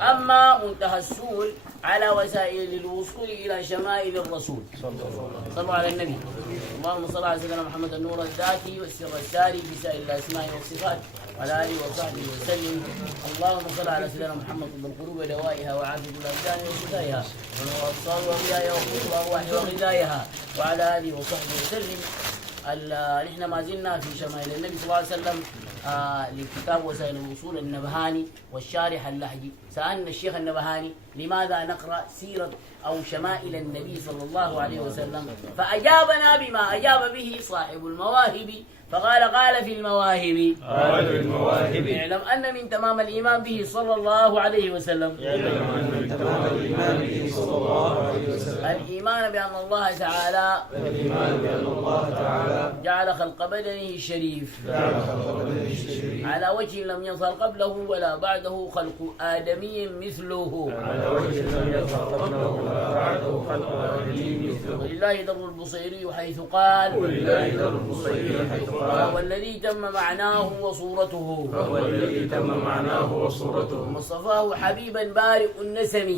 أما منتهى السؤل على وسائل الوصول إلى شمائل الرسول. صلوا على النبي. اللهم صل على سيدنا محمد النور الذاتي والسر الساري بسائر الأسماء والصفات وعلى آله وصحبه وسلم. اللهم صل على سيدنا محمد طب القلوب ودوائها وعافية الأبدان وشفائها ونور الأبصار وضيائها وقوت الأرواح وغذائها وعلى آله وصحبه وسلم. نحن ما زلنا في شمائل النبي صلى الله عليه وسلم لكتاب وسائل الوصول النبهاني والشارح اللهجي. سألنا الشيخ النبهاني لماذا نقرأ سيرة أو شمائل النبي صلى الله عليه وسلم، فأجابنا بما أجاب به صاحب المواهب، فقال في المواهب اعلم أن من تمام الإيمان به صلى الله عليه وسلم الإيمان بأن الله تعالى جعل خلق بدنه الشريف على وجه لم يظهر قبله ولا بعده خلق آدمي مثله، ولله در البصيري حيث قال وهو الذي تم معناه وصورته مصطفاه حبيبا بارئ النسم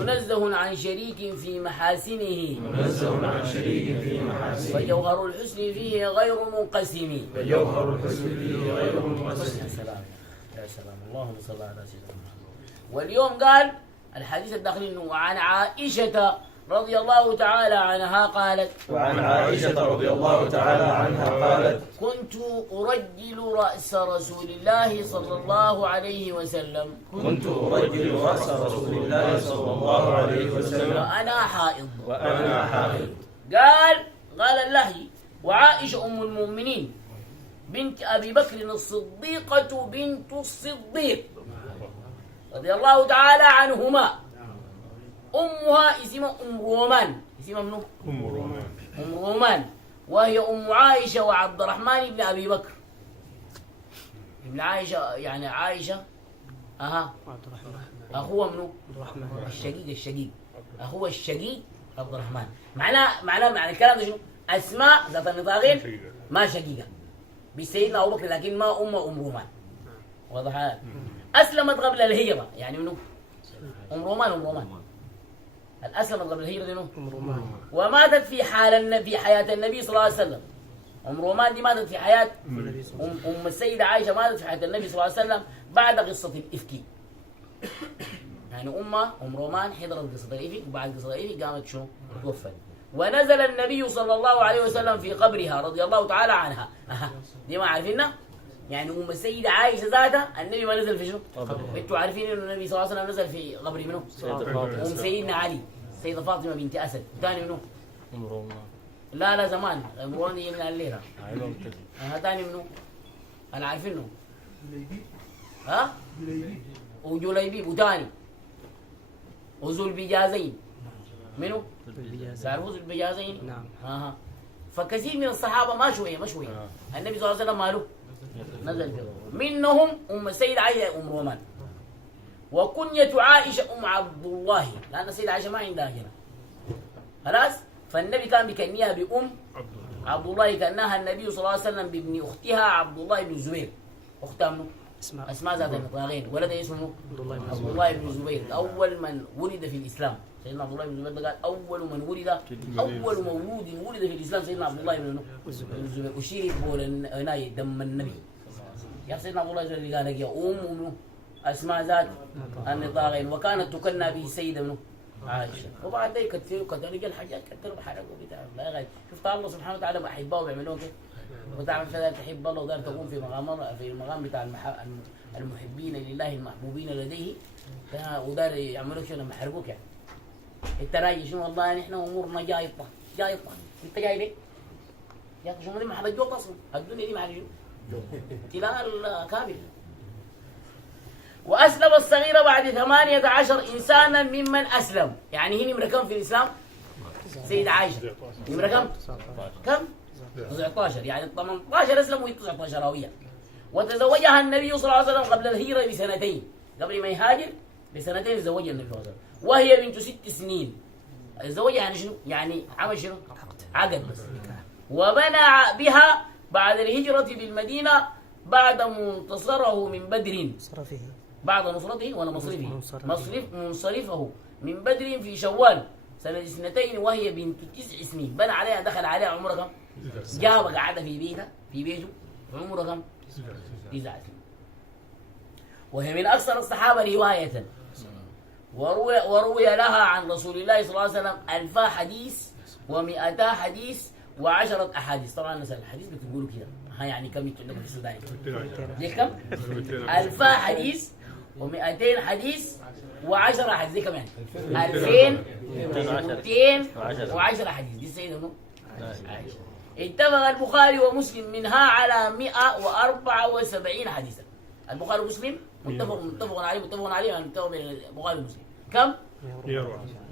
منزه عن شريك في محاسنه فجوهر الحسن فيه غير منقسم. يا سلام يا سلام. اللهم صل على سيدنا محمد. واليوم قال الحديث الداخلي انه وعن عائشة رضي الله تعالى عنها قالت كنت أرجل رأس رسول الله صلى الله عليه وسلم وأنا حائض. قال اللهي وعائشة أم المؤمنين بنت أبي بكر الصديقة بنت الصديق رضي الله تعالى عنهما أمها اسمها أم رومان. اسمها منو؟ أم رومان، وهي أم عائشة وعبد الرحمن بن أبي بكر. ابن عائشة يعني عائشة أخوه منو؟ الشقيق أخوه الشقيق عبد الرحمن. معنى الكلام ده شنو؟ أسماء ذات النطاقين ما شقيقة بسيدنا أبو بكر، لكن ما أم رومان. واضح؟ أسلمت قبل الهجرة، يعني منو؟ أم رومان الأسلمت قبل الهجرة دي وماتت في حياة النبي صلى الله عليه وسلم. أم رومان دي ماتت في حياة أم السيدة عائشة، ماتت في حياة النبي صلى الله عليه وسلم بعد قصة الإفك. يعني أم رومان حضرت قصة الإفك، وبعد قصة الإفك قامت شو؟ توفت. ونزل النبي صلى الله عليه وسلم في قبرها رضي الله تعالى عنها. دي ما عارفينها؟ يعني أم السيدة عائشة ذاتها النبي ما نزل في شنو؟ انتوا عارفين انه النبي صلى الله عليه وسلم نزل في قبر منو؟ أم سيدنا علي، سيدة فاطمة بنت أسد. ثاني منو؟ أم رومان. لا زمان أم رومان دي من الليلة. ثاني منو؟ أنا عارفينه. وجليبيب وثاني وذو البجازين. منو؟ تعرفوا ذو البجازين؟ نعم. فكثير من الصحابة ما شوية النبي صلى الله عليه وسلم ماله نزل فيه. منهم أم السيدة عائشة أم رومان، وكنية عائشة أم عبد الله، لأن السيدة عائشة ما عندها جنة خلاص. فالنبي كان بيكنيها بأم عبد الله، كأنها النبي صلى الله عليه وسلم بابن أختها عبد الله بن الزبير. أختها منه أسماء ذات النطاقين، ولد اسمه عبد الله بن الزبير، أول من ولد في الإسلام. سيدنا عبد الله بن الزبير قال أول مولود ولد في الإسلام سيدنا عبد الله بن الزبير، وشيري بول دم النبي. يا سيدنا عبد الله بن الزبير قال يا أم أسماء ذات النطاقين، وكانت تكنى به السيدة منه عائشة. وبعد ذلك كثيروا رجال حاجات كثيروا حرقوا بتاع لا غير. شفت الله سبحانه وتعالى أحبائه بيعملون كده، وتعمل فذا تحب الله ودار تكون في المقام بتاع المحبين لله المحبوبين لديه، ودار يعملوا شنو لما يحرقوك. يعني انت راجع شنو والله نحن امورنا جايطه انت جاي ليه؟ يا اخي شو ما حبجوك اصلا الدنيا دي معلش تلاقى الكامل. واسلم الصغير بعد 18 انسانا ممن اسلم. يعني هي نمره كم في الاسلام؟ سيدة عائشه نمره كم؟ 19. يعني 18 اسلموا وهي 19 راويه. وتزوجها النبي صلى الله عليه وسلم قبل الهجره بسنتين، قبل ما يهاجر بسنتين تزوجها النبي صلى الله عليه وسلم وهي بنت 6 سنين. الزواج يعني شنو؟ يعني عمل شنو؟ عقد بس. وبنى بها بعد الهجرة بالمدينة بعد منتصره من بدر، صرفه بعد نصرته ولا مصرفه؟ منصرفه من بدر في شوال سنة 2 وهي بنت 9 سنين، بنى عليها دخل عليها عمرها كم؟ جاب قعدها في بيته عمرها كم؟ 9 سنين. وهي من أكثر الصحابة رواية، وروي لها عن رسول الله صلى الله عليه وسلم 1000 حديث و200 حديث و10 أحاديث. طبعا نسأل الحديث بتقولوا كده، ها يعني كم عندكم في السودان؟ ليه كم؟ 1000 حديث و200 حديث و10 حديث. دي كم يعني؟ 2210 حديث. دي السيدة منو؟ عائشة. اتفق البخاري ومسلم منها على 174 حديثا. البخاري ومسلم متفق عليه يعني متفق بين البخاري ومسلم. كم؟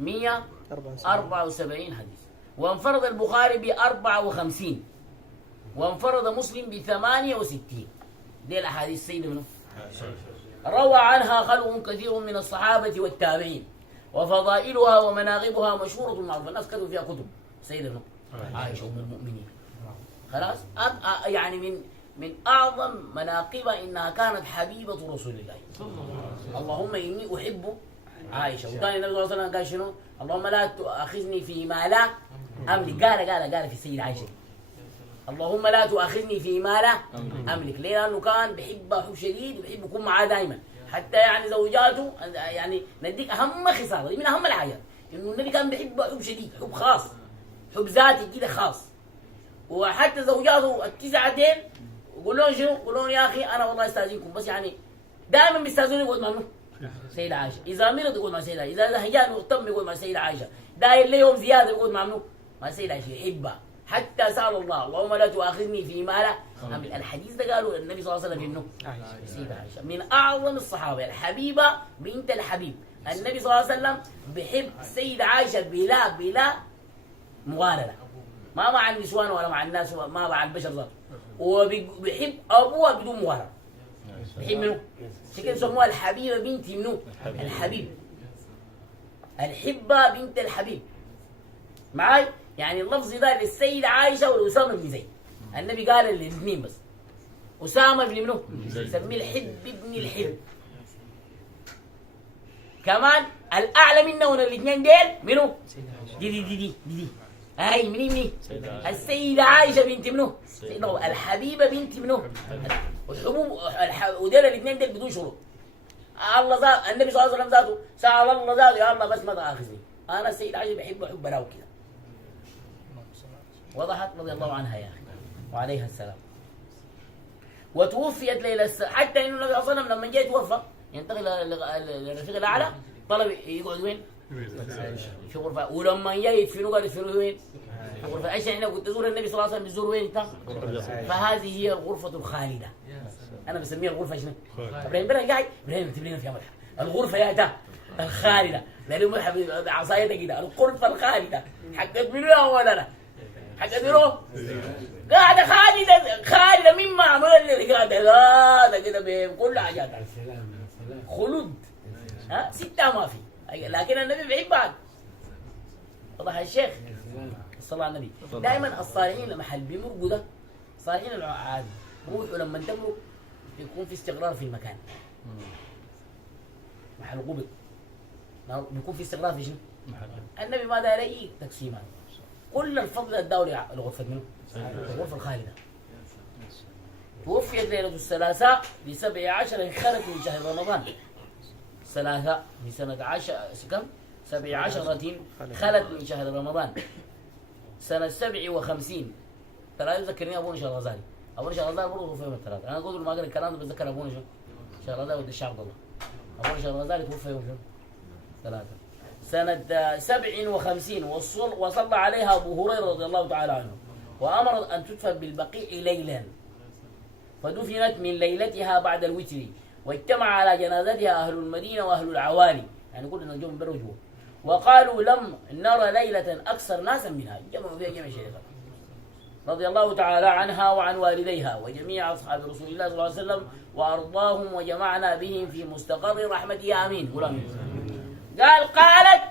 174 حديث. وانفرد البخاري ب 54، وانفرد مسلم ب 68. دي الاحاديث السيدة منه. روى عنها خلق كثير من الصحابة والتابعين، وفضائلها ومناقبها مشهورة معروفة. الناس كتبوا فيها كتب. سيدة منه عائشة أم المؤمنين. خلاص يعني من أعظم مناقبها إنها كانت حبيبة رسول الله. اللهم إني أحب عائشة. وكان النبي صلى الله عليه وسلم قال شنو؟ اللهم لا تؤاخذني فيما لا أملك. قال في السيدة عائشة اللهم لا تؤاخذني فيما لا أملك. ليه؟ لأنه كان بيحبها حب شديد وبيحب يكون معاه دائما. حتى يعني زوجاته يعني نديك أهم خصال، دي من أهم الحاجات، إنه النبي كان بيحبها حب شديد، حب خاص، حب ذاتي كده خاص. وحتى زوجاته التسعة دين يقول لهم شنو؟ يقول لهم يا أخي أنا والله استاذنكم، بس يعني دائما بيستاذوني يقعد مع منو؟ سيدة عائشة. إذا مرض يقعد مع سيدة عائشة، إذا هجان وطم يقعد مع سيدة عائشة، داير ليه يوم زيادة يقعد مع منو؟ مع سيدة عائشة. يحبها حتى سأل الله اللهم لا تؤاخذني فيما لا أملك. الحديث ده قالوا النبي صلى الله عليه وسلم إنه سيدة عائشة من أعظم الصحابة، الحبيبة بنت الحبيب. النبي صلى الله عليه وسلم بحب سيدة عائشة بلا مغالطة، ما مع النسوان ولا مع الناس، ما مع البشر ذاته. وبيحب أبوها بدون مغالطة. بيحب منه، عشان كده يسموها الحبيبة بنت منو؟ الحبيب. الحبة بنت الحبيب. معاي؟ يعني اللفظ ده للسيدة عائشة والأسامة بن زيد. النبي قال الاثنين بس. أسامة بن منو؟ يسميه الحب ابن الحب. كمان الأعلى منه الاثنين ديل منو؟ دي هاي مني السيدة عائشة بنت منو؟ الحبيبة بنت منو؟ والحبوب وديل الاثنين ديل بدون شروط. الله ذات النبي صلى الله عليه وسلم ذاته سأل الله ذاته يا الله بس ما تأخذني، أنا السيدة عائشة بحب براو كذا. وضحت رضي الله عنها يا أخي وعليها السلام. وتوفيت ليلة حتى إنه النبي صلى الله عليه وسلم لما جاء يتوفى ينتقل للرفيق الأعلى، طلب يقعد وين؟ في غرفة. ولما جاء يدفنوه قال يدفنوه وين؟ في غرفة. عشان هنا كنت أزور النبي صلى الله عليه وسلم بتزور وين أنت؟ فهذه هي الغرفة الخالدة. أنا بسميها الغرفة شنو؟ إبراهيم بنا قاعد إبراهيم تبلينا فيها ملحة. الغرفة يا تا الخالدة، لأنه ملحة بعصايته كده. الغرفة الخالدة حقت منو يا ولا حقت منو؟ قاعدة خالدة مما عمل اللي قاعدة كده بكل حاجات. خلود. ها 6 ما في، لكن النبي بعيد بعد. وضح الشيخ الصلاة على النبي. دائما الصالحين لما حل بيمرقوا ده، الصالحين العادي روحوا لما تمرق يكون في استقرار في المكان. محل قبض بيكون في استقرار في شنو؟ النبي ما دار اي تقسيمات. كل الفضل اداه لغرفة منه؟ الغرفة الخالدة. توفيت ليلة الثلاثاء ب17 خلت من شهر رمضان. ثلاثاء بسنة 10 كم؟ 17 خلت من شهر رمضان سنة 57. ترى يذكرني أبونا شيخ الغزالي. أبونا شيخ الغزالي برضه في يوم الثلاثاء. أنا أقول ما قال الكلام ده بتذكر أبونا شيخ الغزالي ودي الشيخ عبد الله. أبونا شيخ الغزالي توفى يوم شنو؟ 3 سنة 57. وصلى عليها أبو هريرة رضي الله تعالى عنه، وأمر أن تدفن بالبقيع ليلا، فدفنت من ليلتها بعد الوتر، واجتمع على جنازتها أهل المدينة وأهل العوالي، يعني كلنا نجوم برجوه. وقالوا لم نرى ليلة أكثر ناسا منها، جمعوا فيها جميع شيخات رضي الله تعالى عنها وعن والديها وجميع أصحاب رسول الله صلى الله عليه وسلم وأرضاهم، وجمعنا بهم في مستقر رحمته آمين. قالت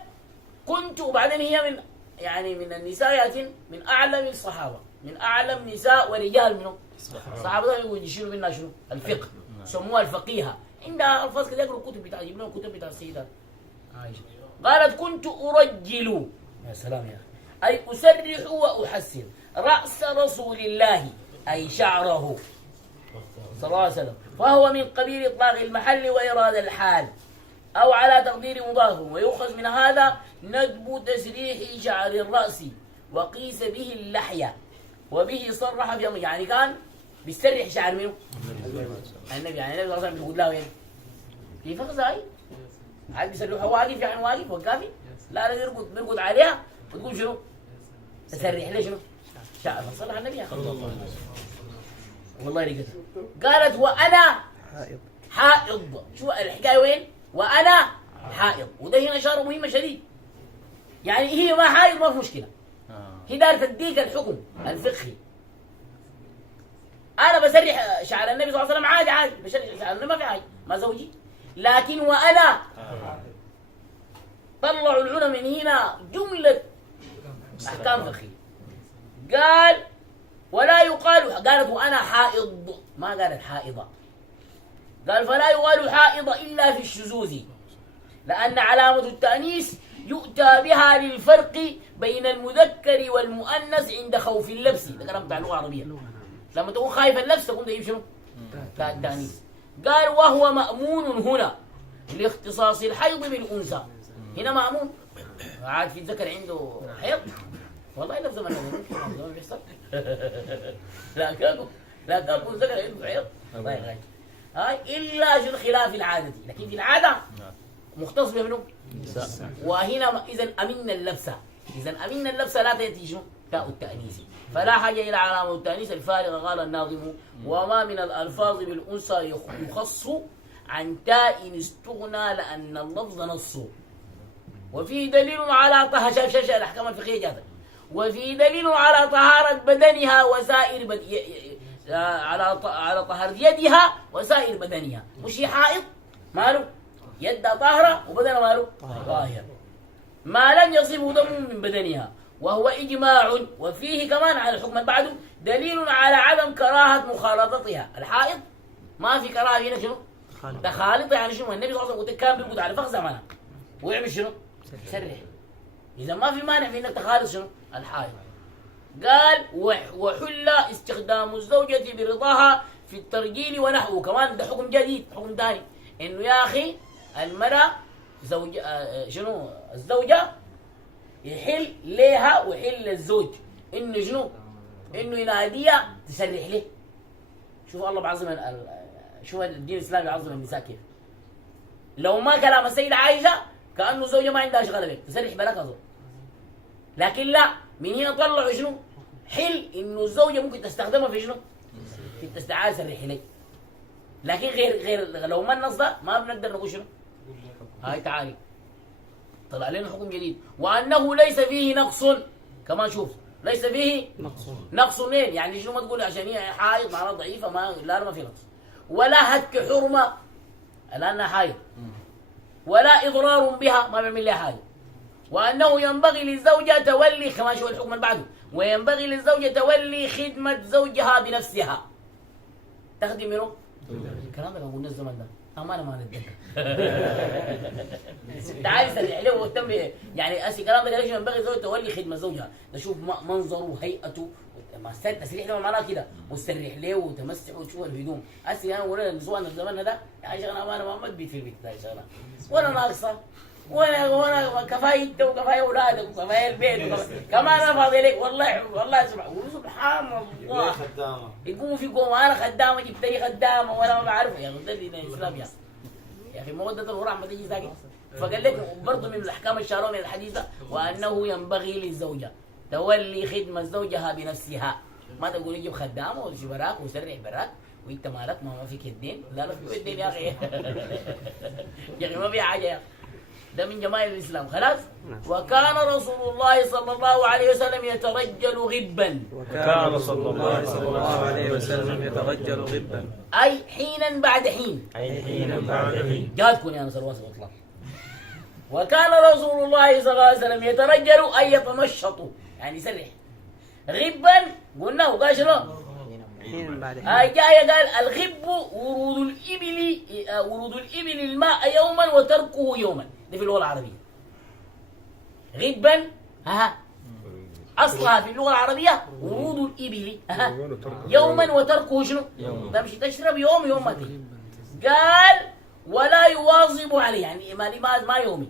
كنت، وبعدين هي من يعني من النساء من أعلم الصحابة، من أعلم نساء ورجال منهم الصحابة ده يشيلوا منها شنو؟ الفقه، سموها الفقيهة، عندها ألفاظ كده يقروا كتب بتاع يجيب كتب بتاع السيدات عائشة. قالت كنت أرجل، يا سلام يا أخي، أي أسرح وأحسن رأس رسول الله، أي شعره صلى الله عليه وسلم، فهو من قبيل إطلاق المحل وإراد الحال أو على تقدير مضاف، ويؤخذ من هذا ندب تسريح شعر الرأس وقيس به اللحية، وبه صرح في يعني كان بيسرح شعر منه النبي، يعني النبي صلى الله عليه وسلم بيقول له وين في فخذ هاي عاد بيسرحها واقف، يعني واقف وقافي، لا بيرقد عليها وتقول شنو تسرح ليه شنو شعر، فصلح النبي يا اخي والله لقيتها. قالت وأنا حائض، شو الحكاية وين؟ وأنا حائض، وده هنا إشارة مهمة شديد، يعني هي ما حائض ما في مشكلة، هي دارت تديك الحكم الفقهي. أنا بسرح شعر النبي صلى الله عليه وسلم عادي عادي، بسرح شعر النبي ما في حاجة، ما زوجي، لكن وأنا طلعوا العلماء من هنا جملة أحكام فقهية. قال ولا يقال، قالت وأنا حائض ما قالت حائضة، قال فلا يقال حائض إلا في الشذوذ، لأن علامة التأنيث يؤتى بها للفرق بين المذكر والمؤنث عند خوف اللبس، ده كلام بتاع اللغة العربية، لما تكون خايف اللبس تقوم تجيب شنو؟ التأنيث. قال وهو مأمون هنا لاختصاص الحيض بالأنثى، هنا مأمون عاد في الذكر عنده حيض، والله لا في زمن ممكن بيحصل لا كاكو ذكر عنده حيض الله يغير هاي الا في الخلاف العادة، لكن في العادة مختص بمنه وهنا اذا امنا اللبسه، اذا امنا اللبسه لا تاتي شنو؟ تاء التانيث، فلا حاجه الى علامه التانيث الفارغه. قال الناظم وما من الالفاظ بالانثى يخص عن تاء استغنى لان اللفظ نص، وفيه دليل على شاف الاحكام الفقهيه جاتا، وفي دليل على طهارة بدنها وسائر على طهارة يدها وسائر بدنها، مش هي حائض ماله يدها طاهرة وبدنها ماله طاهر، ما لم يصبه دم من بدنها، وهو إجماع. وفيه كمان على الحكم بعده دليل على عدم كراهة مخالطتها، الحائض ما في كراهة هنا شنو؟ تخالط، يعني شنو؟ النبي صلى الله عليه وسلم كان بيقعد على فخذ زمانه ويعمل شنو؟ يسرح، إذا ما في مانع في إنك تخالط شنو؟ الحائض. قال وحل استخدام الزوجة برضاها في الترجيل ونحوه، كمان ده حكم جديد، حكم ثاني، إنه يا أخي المرأة زوج شنو الزوجة يحل ليها ويحل للزوج إنه شنو؟ إنه يناديها تسرح له. شوف الله بعظم شوف الدين الإسلامي يعظم النساء كيف. لو ما كلام السيدة عائشة كأنه زوجة ما عندها شغلة بك تسرح بلاك أظن، لكن لا، من هنا طلعوا شنو؟ حل انه الزوجه ممكن تستخدمها في شنو؟ في الاستعاذه سرح لي، لكن غير لو ما النص ده ما بنقدر نقول شنو؟ هاي تعالي طلع لنا حكم جديد، وانه ليس فيه نقص، كمان شوف ليس فيه نقص منين؟ يعني شنو ما تقول عشان هي حائض معناها ضعيفه ما في نقص، ولا هتك حرمه لانها حائض، ولا اضرار بها ما بيعمل لها حاجه، وأنه ينبغي للزوجة تولي كما شو الحكم اللي بعده، وينبغي للزوجة تولي خدمة زوجها بنفسها، تخدم منه؟ الكلام ده قلنا الزمن ده أمانة ما نتذكر تعالي سرح عليه واهتم يعني أسي كلام ده ليش ينبغي للزوجة تولي خدمة زوجها، نشوف منظره وهيئته، ما التسريح ده معناه كده، وتسرح له وتمسح وتشوف الهدوم، أسي أنا ولا النسوان الزمن ده يعني شغلة أمانة ما تبيت في البيت ده شغلة ولا ناقصة، وانا كفايه انت وكفايه اولادك وكفايه البيت كمان انا فاضي لك، والله سبحان الله يقوموا في قوم انا خدامه جبت لي خدامه وانا ما بعرفه، يا اخي ده دين الاسلام يا اخي موده ورحمه تيجي ساكت. فقال لك برضه من الاحكام الشارعه من الحديث ده وانه ينبغي للزوجه تولي خدمه زوجها بنفسها، ما تقول يجيب خدامه وتمشي براك ويسرح براك وانت مالك ما فيك الدين، لا في الدين يا اخي يا اخي ما في حاجه يا اخي، ده من جمال الإسلام خلاص. وكان رسول الله صلى الله عليه وسلم يترجل غبا، وكان صلى الله عليه وسلم يترجل غبا، أي حينا بعد حين، أي حينا بعد حين، جاتكم يا نصر واسع اطلاق. وكان رسول الله صلى الله عليه وسلم يترجل أي يتمشط يعني يسرح، غبا قلنا وقال شنو؟ حين بعد حين. جاية قال الغب ورود الإبل الماء يوما وتركه يوما. ده في اللغة العربية. غبا أصلها في اللغة العربية ورود الإبل يوما وتركه شنو؟ تمشي تشرب يوم ما تجي. قال ولا يواظب عليه، يعني ما يومي،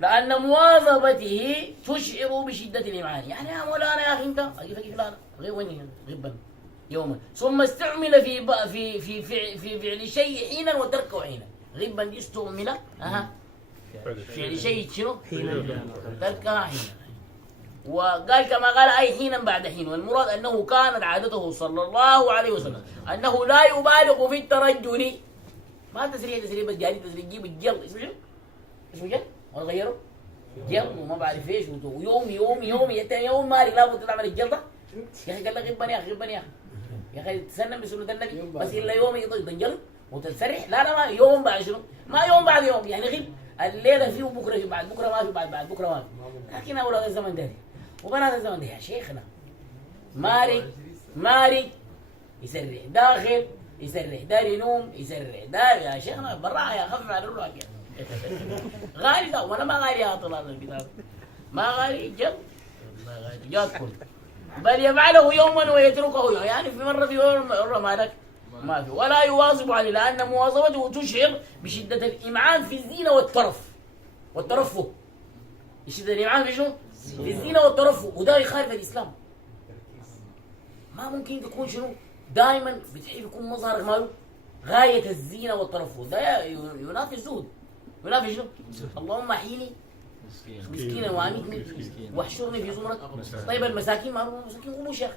لأن مواظبته تشعر بشدة الإمعان. يعني يا مولانا يا أخي أنت أجي فلان غبا يوما، ثم استعمل في فعل شيء حينا وتركه حينا. غبا دي استعمل فعل شيء شنو؟ تركها حينا. وقال كما قال أي حينا بعد حين، والمراد أنه كانت عادته صلى الله عليه وسلم أنه لا يبالغ في الترجل. ما تسريع بس جاري تسريع جيب الجلد اسمه جلد ولا غيره جلد وما بعرف ايش ويوم يوم مالك لابد تعمل الجلده. يا اخي قال لك غبني يا اخي تسنن بسنه النبي بس الا يوم ينجلد وتتسرح. لا ما يوم بعد شنو؟ ما يوم بعد يوم، يعني غيب الليله فيه وبكره فيه، بعد بكره ما في، بعد بكره ما في. لكن اولاد الزمن ده وبنات الزمن ده يا شيخنا ماري يسرع داخل يسرع دار ينوم يسرع دار. يا شيخنا بالراحه يا خفف على الروح غالي ده، وانا ما غالي يا طلال الكتاب، ما غالي جد كل بل يفعله يوما ويتركه يوم، يعني في مره في مره مالك ما في. ولا يواظب عليه لان مواظبته تشعر بشده الامعان في الزينه والترفه. شده الامعان في شنو؟ في الزينه والترفه، وده يخالف الاسلام. ما ممكن تكون شنو؟ دائما بتحب يكون مظهرك ماله غايه الزينه والترفه. ده ينافي الزهد، ينافي شنو؟ اللهم احيني مسكينا وامتني واحشرني في زمرك. طيب المساكين ما هم مساكين قولوا شيخ،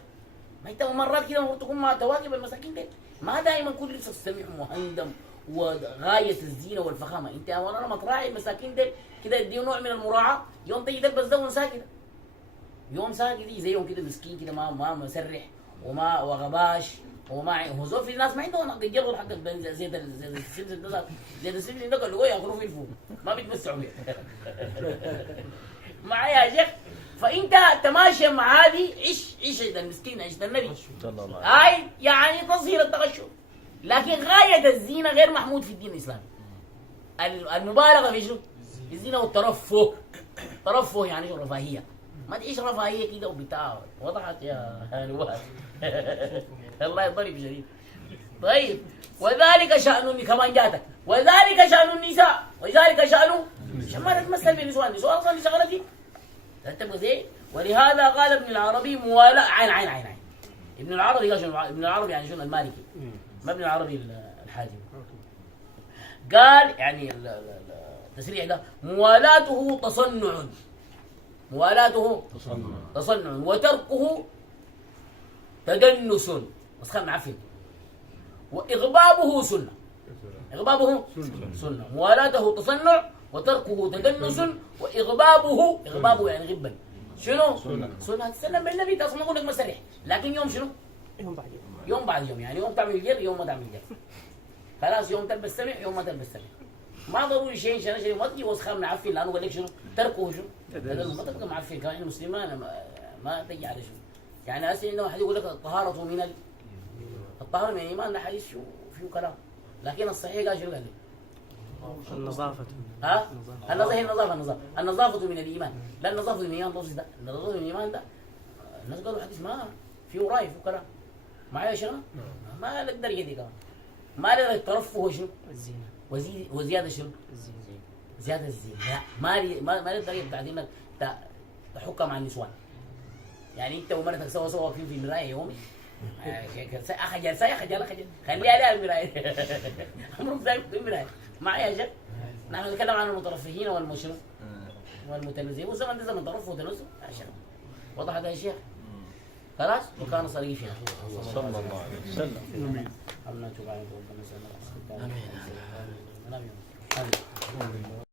ما انت مرات كده المفروض تكون مع تواكب المساكين دي، ما دائما كل لبسك سميع مهندم وغايه الزينه والفخامه. انت اولا لما تراعي المساكين دي كده يديه نوع من المراعاه. يوم تجي تلبس ده ساكت، يوم ساكت يجي زي يوم كده مسكين كده ما مسرح وما وغباش وما هو زول. في ناس ما عندهم نقد الجبل حق زيت السمسم ده، زيت السمسم ده اللي هو ياكلوه في الفوق ما بيتمسحوا بيه. معايا يا شيخ؟ فانت تماشى مع هذه عيش المسكين، عيش النبي هاي يعني تظهير التغشم. لكن غايه الزينه غير محمود في الدين الاسلامي. المبالغه في شنو؟ في الزينه والترفه. ترفه يعني شو؟ رفاهيه. ما تعيش رفاهيه كده وبتاع. وضحت يا نوال؟ الله يضرب شديد. طيب وذلك شأن كمان جاتك، وذلك شأن النساء، وذلك شأن ما تتمثل بالنسوان. النسوان اصلا شغله فيه تبقى زي. ولهذا قال ابن العربي موالاه عين. ابن العربي قال شنو؟ ابن العربي يعني شنو؟ المالكي، ما ابن العربي الحاجب. قال يعني التسريع ده موالاته تصنع، موالاته تصنع وتركه تدنس. بس خلنا نعفن. وإغبابه سنة، إغبابه سنة. موالاته تصنع وتركه تدنس وإغبابه يعني غبا شنو؟ سنة. تسلم بالنبي تصنع يقول لك مسرح، لكن يوم شنو؟ يوم بعد يوم، يعني يوم تعمل جر يوم ما تعمل جر. خلاص يوم تلبس سمع يوم ما تلبس سمع. ما ضروري شيء ما تجي وسخان معفن، لانه قال لك شنو؟ تركه شنو؟ ما تبقى معفن. كان المسلمان ما تجي على شنو؟ يعني هسه عندما واحد يقول لك الطهارة من الطهارة من الإيمان، ده حديث فيه كلام، لكن الصحيح قال شنو؟ قال لي النظافة. النظافة من الإيمان. لا النظافة من الإيمان لفظ ده، النظافة من الإيمان ده الناس قالوا حديث ما فيه رأي فيه كلام. معايا شنو؟ ما للدرجة دي كمان. ما لدرجة الترفه شنو؟ الزينة. وزيادة شنو؟ زيادة الزينة. لا ما للدرجة بتاعت انك تحكم على النسوان. يعني انت ومرتك سوا واقفين في المراية يومي. اخجل خليها عليها المراية. عمرهم دايما في المراية. معايا يا شيخ؟ نحن نتكلم عن المترفهين والمشرف والمتنزهين، والزمن ده زمن ترفه وتنزه يا شيخ. وضح هذا يا شيخ؟ خلاص؟ وكان صريفا صلى الله عليه وسلم. امين.